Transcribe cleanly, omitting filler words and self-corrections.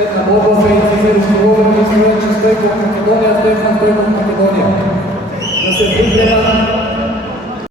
Една молба за Цезарь Столовен и Стоянчев Стойков Македония, Стефан Стойков Македония. Да се пригледа